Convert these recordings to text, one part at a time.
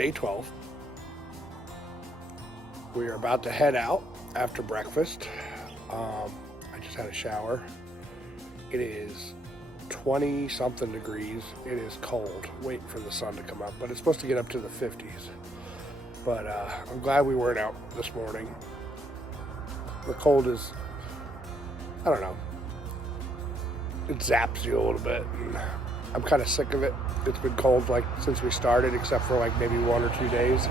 day 12. We are about to head out after breakfast. I just had a shower. It is 20 something degrees. It is cold, waiting for the sun to come up, but it's supposed to get up to the 50s. But I'm glad we weren't out this morning. The cold is, I don't know, it zaps you a little bit, and I'm kind of sick of it. It's been cold like since we started, except for like maybe 1 or 2 days.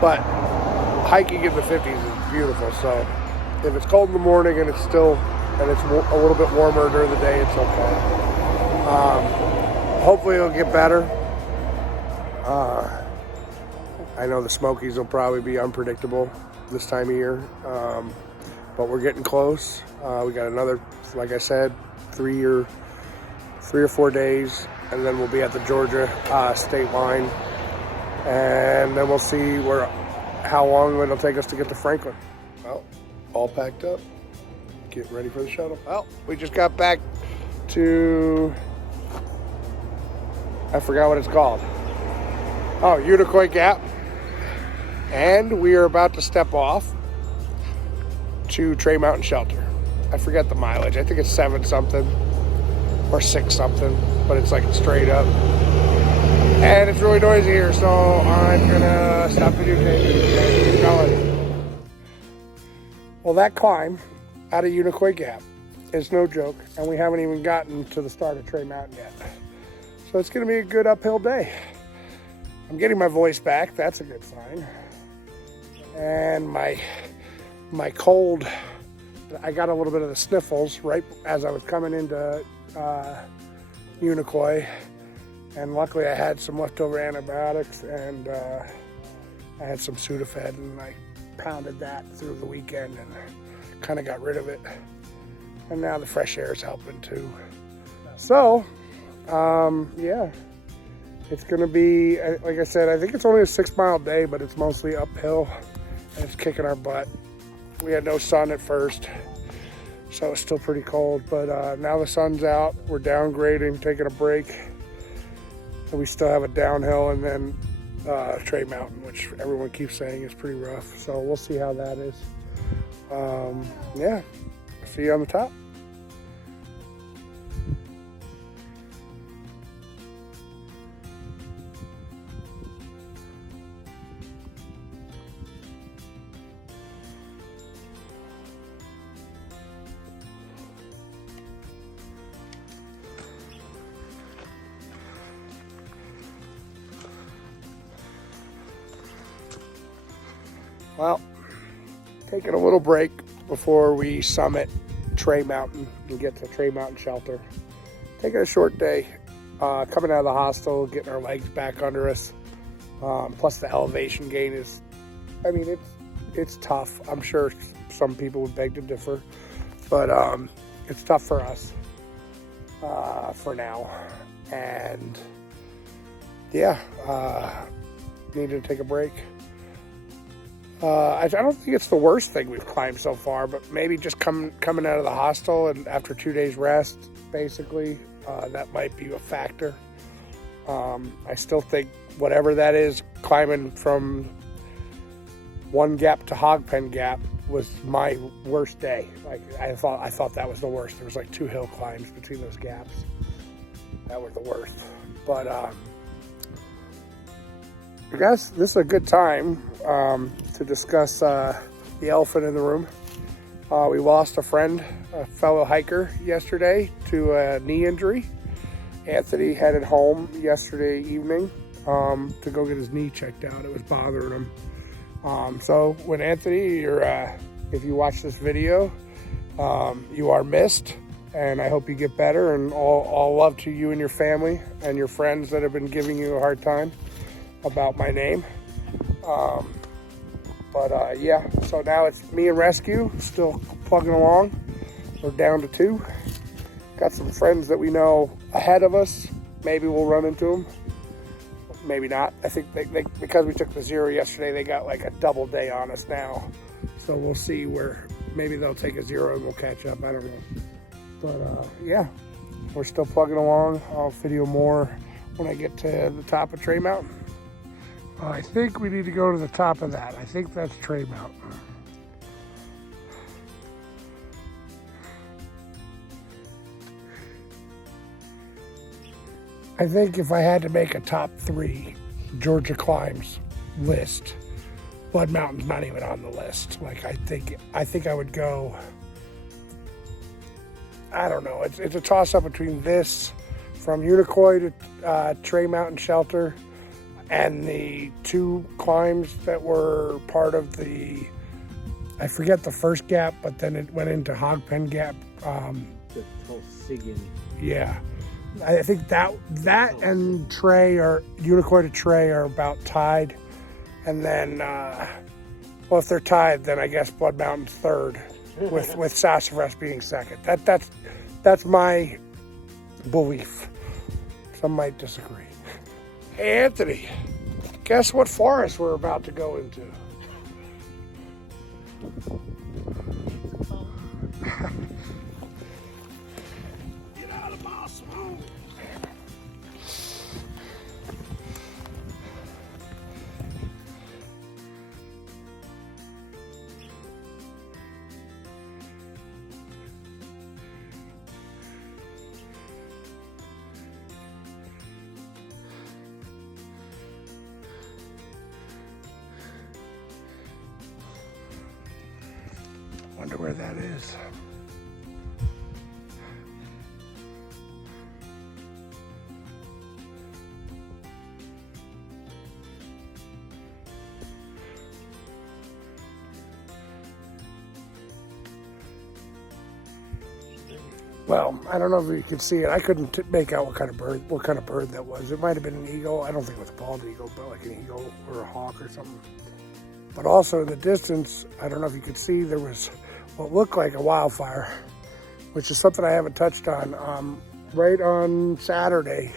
But hiking in the 50s is beautiful. So if it's cold in the morning and it's a little bit warmer during the day, it's okay. Hopefully it'll get better. I know the Smokies will probably be unpredictable this time of year, but we're getting close. We got another, like I said, 3 or 4 days, and then we'll be at the Georgia state line, and then we'll see how long it'll take us to get to Franklin. Well, all packed up, getting ready for the shuttle. Well, we just got back to, I forgot what it's called. Oh, Unicoi Gap. And we are about to step off to Tray Mountain Shelter. I forget the mileage. I think it's 7 something or 6 something, but it's like straight up. And it's really noisy here, so I'm gonna stop videotaping and keep going. Well, that climb out of Unicoi Gap is no joke, and we haven't even gotten to the start of Tray Mountain yet. So it's gonna be a good uphill day. I'm getting my voice back. That's a good sign. And my cold, I got a little bit of the sniffles right as I was coming into Unicoi, and luckily I had some leftover antibiotics, and I had some Sudafed, and I pounded that through the weekend and kind of got rid of it. And now the fresh air is helping too. So yeah, it's gonna be, like I said, I think it's only a 6-mile day, but it's mostly uphill. And it's kicking our butt. We had no sun at first, so it's still pretty cold, but now the sun's out. We're downgrading, taking a break, and we still have a downhill, and then Tray Mountain, which everyone keeps saying is pretty rough. So we'll see how that is. Yeah, see you on the top. Well, taking a little break before we summit Tray Mountain and get to Tray Mountain Shelter. Taking a short day, coming out of the hostel, getting our legs back under us. Plus the elevation gain is, I mean, it's tough. I'm sure some people would beg to differ, but it's tough for us for now. And yeah, needed to take a break. I don't think it's the worst thing we've climbed so far, but maybe just coming out of the hostel and after 2 days rest, basically, that might be a factor. I still think whatever that is, climbing from one gap to Hogpen Gap was my worst day. Like I thought that was the worst. There was like 2 hill climbs between those gaps. That were the worst. But I guess this is a good time to discuss the elephant in the room. We lost a friend, a fellow hiker yesterday to a knee injury. Anthony headed home yesterday evening to go get his knee checked out. It was bothering him. So when Anthony, if you watch this video, you are missed, and I hope you get better, and all love to you and your family and your friends that have been giving you a hard time about my name. Yeah, so now it's me and Rescue still plugging along. We're down to 2. Got some friends that we know ahead of us. Maybe we'll run into them, maybe not. I think they because we took the 0 yesterday, they got like a double day on us now, so we'll see where maybe they'll take a 0 and we'll catch up. I don't know, but yeah, we're still plugging along. I'll video more when I get to the top of Tray Mountain. I think we need to go to the top of that. I think that's Tray Mountain. I think if I had to make a top 3 Georgia climbs list, Blood Mountain's not even on the list. Like I think I would go, I don't know, it's a toss up between this from Unicoi to Tray Mountain Shelter and the 2 climbs that were part of the, I forget the first gap, but then it went into Hog Pen Gap. The Tulsigan. Yeah. I think that and Tray are, Unicoi to Tray are about tied. And then, well, if they're tied, then I guess Blood Mountain's third, with Sassafras being second. That's my belief. Some might disagree. Hey, Anthony, guess what forest we're about to go into? Get out of my smoke. Wonder where that is. Well, I don't know if you could see it. I couldn't make out what kind of bird that was. It might have been an eagle. I don't think it was a bald eagle, but like an eagle or a hawk or something. But also in the distance, I don't know if you could see, there was what looked like a wildfire, which is something I haven't touched on. Right on Saturday,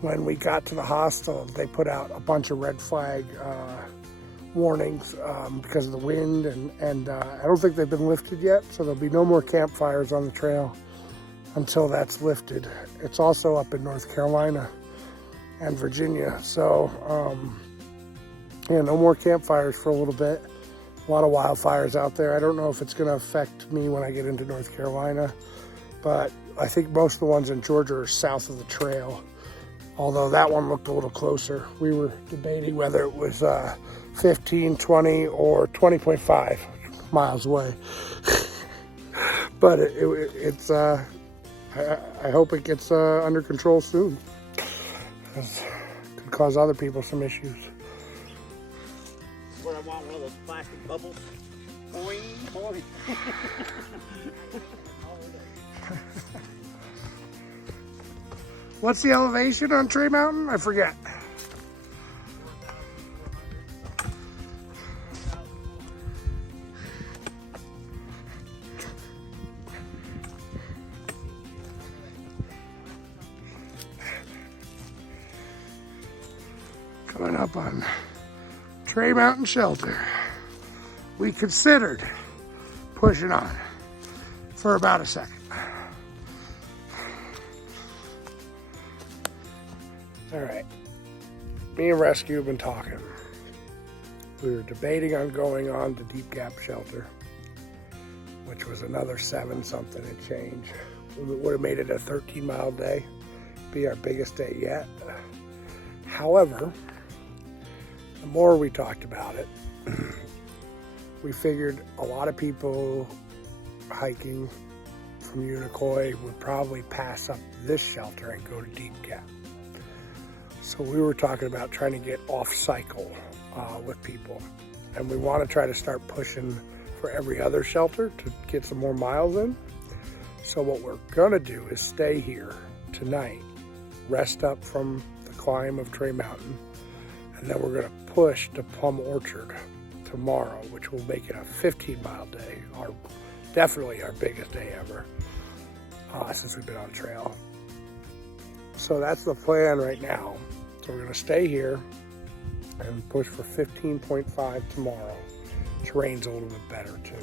when we got to the hostel, they put out a bunch of red flag warnings because of the wind, and I don't think they've been lifted yet, so there'll be no more campfires on the trail until that's lifted. It's also up in North Carolina and Virginia, so yeah, no more campfires for a little bit. A lot of wildfires out there. I don't know if it's going to affect me when I get into North Carolina, but I think most of the ones in Georgia are south of the trail, although that one looked a little closer. We were debating whether it was 15, 20, or 20.5 miles away. But it's I hope it gets under control soon, because it could cause other people some issues. What, I want one of those plastic bubbles? Boing, boing. What's the elevation on Tray Mountain? I forget. Coming up on Tray Mountain Shelter. We considered pushing on for about a second. All right, me and Rescue have been talking. We were debating on going on to Deep Gap Shelter, which was another 7-something and change. We would have made it a 13-mile day, be our biggest day yet. However, the more we talked about it, we figured a lot of people hiking from Unicoi would probably pass up this shelter and go to Deep Gap. So we were talking about trying to get off cycle with people, and we want to try to start pushing for every other shelter to get some more miles in. So what we're gonna do is stay here tonight, rest up from the climb of Tray Mountain, and then we're gonna push to Plum Orchard tomorrow, which will make it a 15-mile day, definitely our biggest day ever since we've been on trail. So that's the plan right now. So we're gonna stay here and push for 15.5 tomorrow. Terrain's a little bit better too.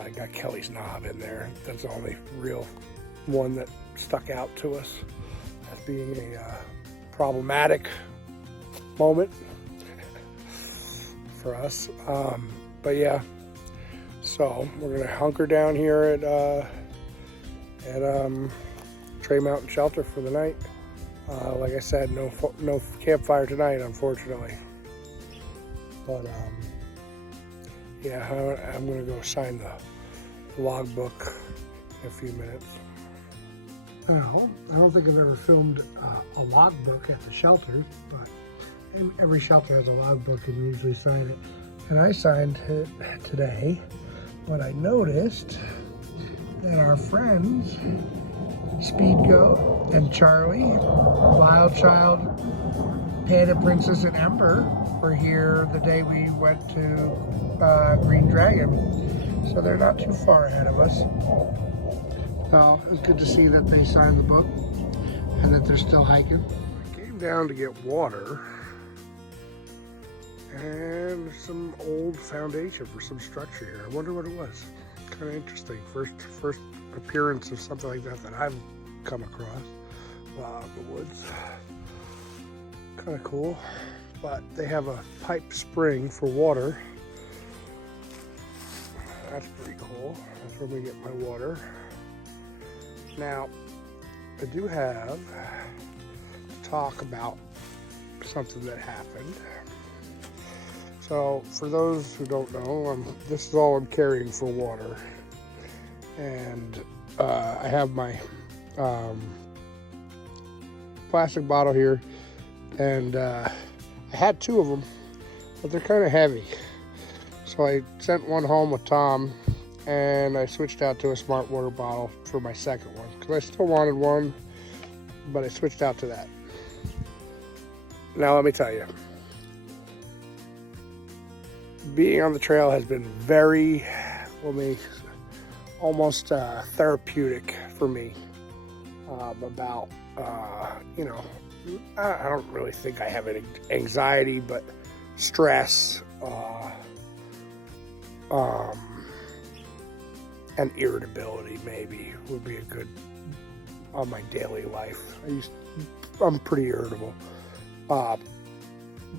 I got Kelly's Knob in there. That's the only real one that stuck out to us as being a problematic moment for us. But yeah, so we're gonna hunker down here at Tray Mountain Shelter for the night. Like I said, no campfire tonight, unfortunately. But yeah, I'm gonna go sign the logbook in a few minutes. Well, I don't think I've ever filmed a logbook at the shelters, but every shelter has a logbook and you usually sign it. And I signed it today, but I noticed that our friends, Speed Goat and Charlie, Wild Child, Panda Princess, and Ember were here the day we went to Green Dragon. So they're not too far ahead of us. So it was good to see that they signed the book and that they're still hiking. I came down to get water and some old foundation for some structure here. I wonder what it was. Kind of interesting. First appearance of something like that I've come across. Wow, the woods. Kind of cool. But they have a pipe spring for water. That's pretty cool. That's where we get my water. Now, I do have to talk about something that happened. So, for those who don't know, this is all I'm carrying for water. And I have my plastic bottle here. And I had 2 of them, but they're kind of heavy. So I sent one home with Tom, and I switched out to a smart water bottle for my second one, because I still wanted one, but I switched out to that. Now let me tell you, being on the trail has been very, almost therapeutic for me. About, I don't really think I have any anxiety, but stress, and irritability maybe would be a good on my daily life. I'm pretty irritable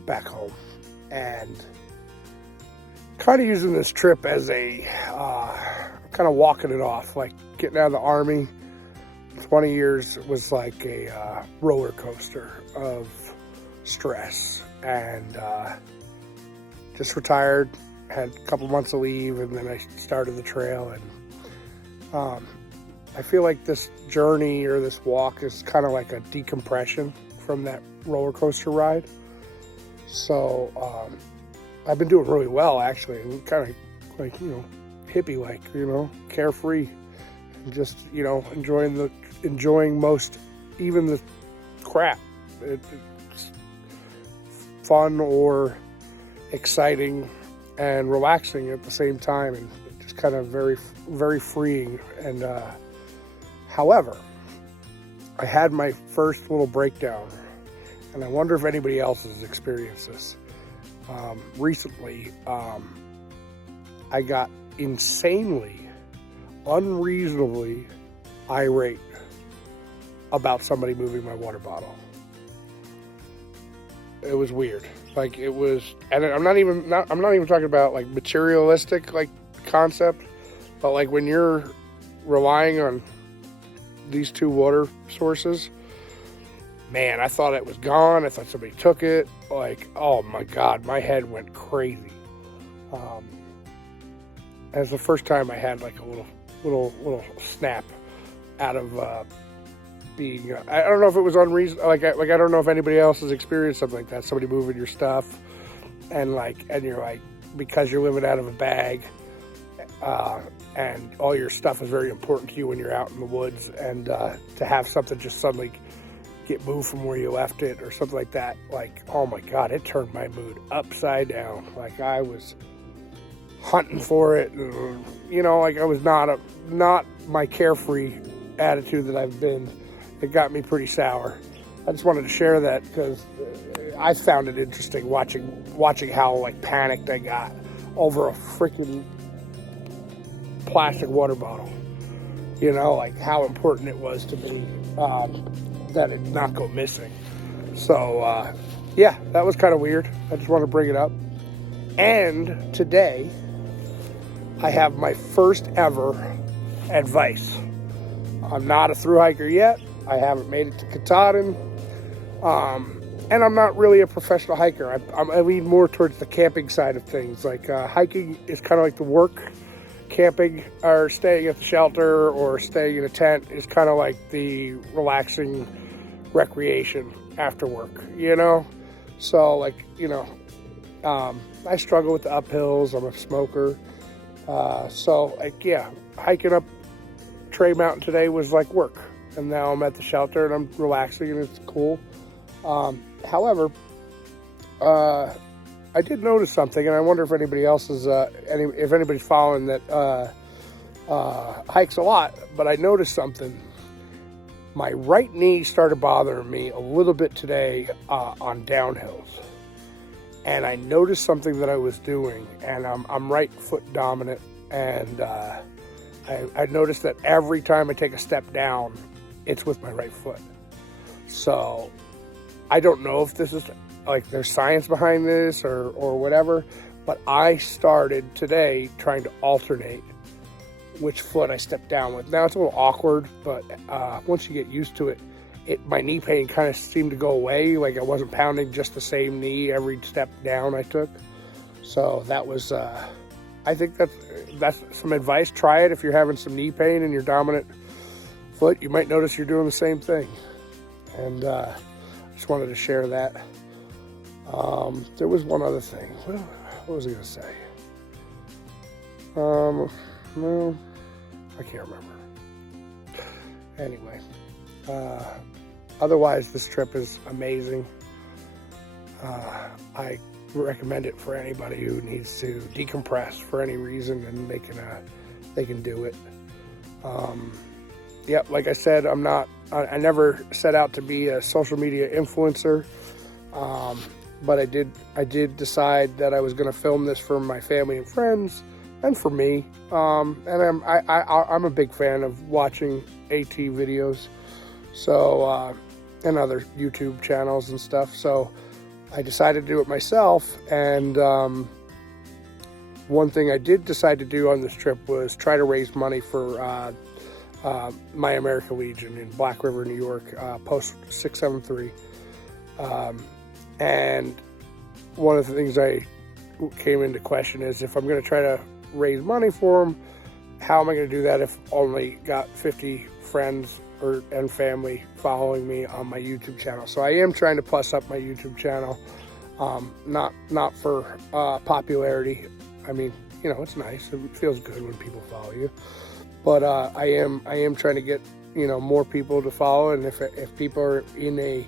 back home, and kind of using this trip as a kind of walking it off, like getting out of the Army. 20 years was like a roller coaster of stress, and just retired, had a couple months of leave, and then I started the trail. And I feel like this journey or this walk is kind of like a decompression from that roller coaster ride. So I've been doing really well, actually. Kind of like, hippie-like, carefree, and just, enjoying most, even the crap. It's fun or exciting and relaxing at the same time, and just kind of very, very freeing. And however, I had my first little breakdown, and I wonder if anybody else has experienced this. Recently, I got insanely, unreasonably irate about somebody moving my water bottle. It was weird. Like, it was, and I'm not even talking about like materialistic like concept, but like when you're relying on these 2 water sources, man, I thought it was gone. I thought somebody took it. Like, oh my God, my head went crazy. As the first time I had like a little snap out of being. I don't know if it was unreasonable. Like I don't know if anybody else has experienced something like that. Somebody moving your stuff, and you're like, because you're living out of a bag, and all your stuff is very important to you when you're out in the woods, and to have something just suddenly get moved from where you left it or something like that, like, oh my God, it turned my mood upside down. Like, I was hunting for it, and, like I was not my carefree attitude that I've been. It got me pretty sour. I just wanted to share that because I found it interesting watching how like panicked I got over a freaking plastic water bottle. Like how important it was to me that it not go missing. So yeah, that was kind of weird. I just want to bring it up. And today, I have my first ever advice. I'm not a thru-hiker yet. I haven't made it to Katahdin. And I'm not really a professional hiker. I lean more towards the camping side of things. Like hiking is kind of like the work. Camping or staying at the shelter or staying in a tent is kind of like the relaxing recreation after work, you know? So like, you know, I struggle with the uphills. I'm a smoker. So like, yeah, hiking up Tray Mountain today was like work. And now I'm at the shelter and I'm relaxing and it's cool. However, I did notice something, and I wonder if anybody else is, if anybody's following that hikes a lot, but I noticed something. My right knee started bothering me a little bit today on downhills. And I noticed something that I was doing, and I'm right foot dominant, and I noticed that every time I take a step down, it's with my right foot. So I don't know if this is like there's science behind this or whatever, but I started today trying to alternate which foot I step down with. Now it's a little awkward, but once you get used to it, my knee pain kind of seemed to go away. Like I wasn't pounding just the same knee every step down I took. So that was, I think that's some advice. Try it if you're having some knee pain in your dominant foot. You might notice you're doing the same thing. And just wanted to share that. There was one other thing. What was I going to say? No, I can't remember. Anyway, otherwise this trip is amazing. I recommend it for anybody who needs to decompress for any reason, and they can do it. Yep, like I said, I never set out to be a social media influencer, but I did decide that I was going to film this for my family and friends, and for me. And I'm a big fan of watching AT videos, so and other YouTube channels and stuff. So I decided to do it myself. And one thing I did decide to do on this trip was try to raise money for My American Legion in Black River, New York, post 673. And one of the things I came into question is, if I'm going to try to raise money for them, how am I going to do that if only got 50 friends and family following me on my YouTube channel? So I am trying to plus up my YouTube channel, not for popularity. I mean, you know, it's nice. It feels good when people follow you. But I am trying to get, you know, more people to follow. And if people are in a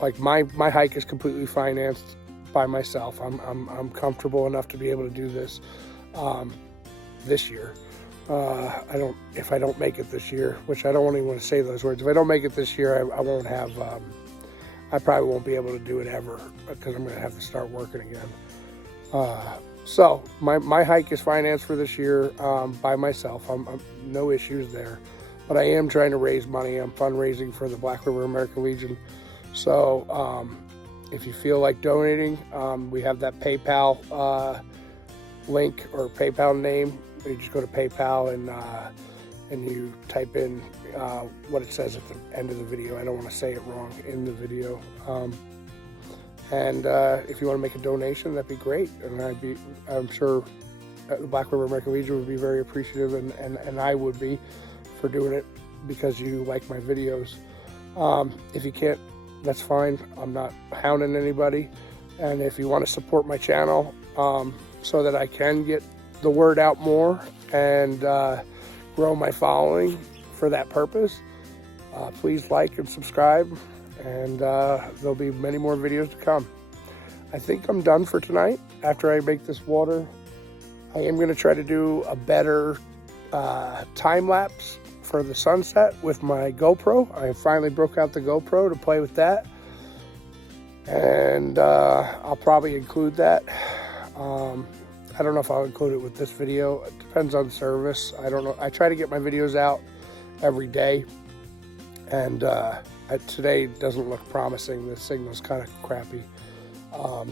like my hike is completely financed by myself. I'm comfortable enough to be able to do this this year. If I don't make it this year, which I don't even want to say those words. If I don't make it this year, I won't have. I probably won't be able to do it ever, because I'm going to have to start working again. So my hike is financed for this year by myself. I'm no issues there, but I am trying to raise money. I'm fundraising for the Black River American Legion. So if you feel like donating, we have that PayPal link or PayPal name. You just go to PayPal and you type in what it says at the end of the video. I don't want to say it wrong in the video. And if you want to make a donation, that'd be great. And I'm sure the Black River American Legion would be very appreciative, and I would be, for doing it because you like my videos. If you can't, that's fine. I'm not hounding anybody. And if you want to support my channel so that I can get the word out more and grow my following for that purpose, please like and subscribe, and there'll be many more videos to come. I think I'm done for tonight. After I make this water, I am going to try to do a better time lapse for the sunset with my GoPro. I finally broke out the GoPro to play with that, and I'll probably include that. I don't know if I'll include it with this video. It depends on the service. I don't know. I try to get my videos out every day, and I Today doesn't look promising. The signal's kind of crappy.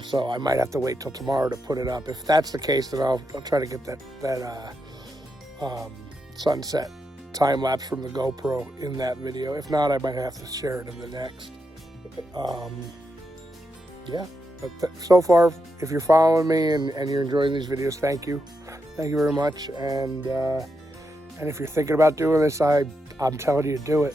So I might have to wait till tomorrow to put it up. If that's the case, then I'll try to get that sunset time lapse from the GoPro in that video. If not, I might have to share it in the next. Yeah, but so far, if you're following me and you're enjoying these videos, thank you very much. And if you're thinking about doing this, I'm telling you, do it.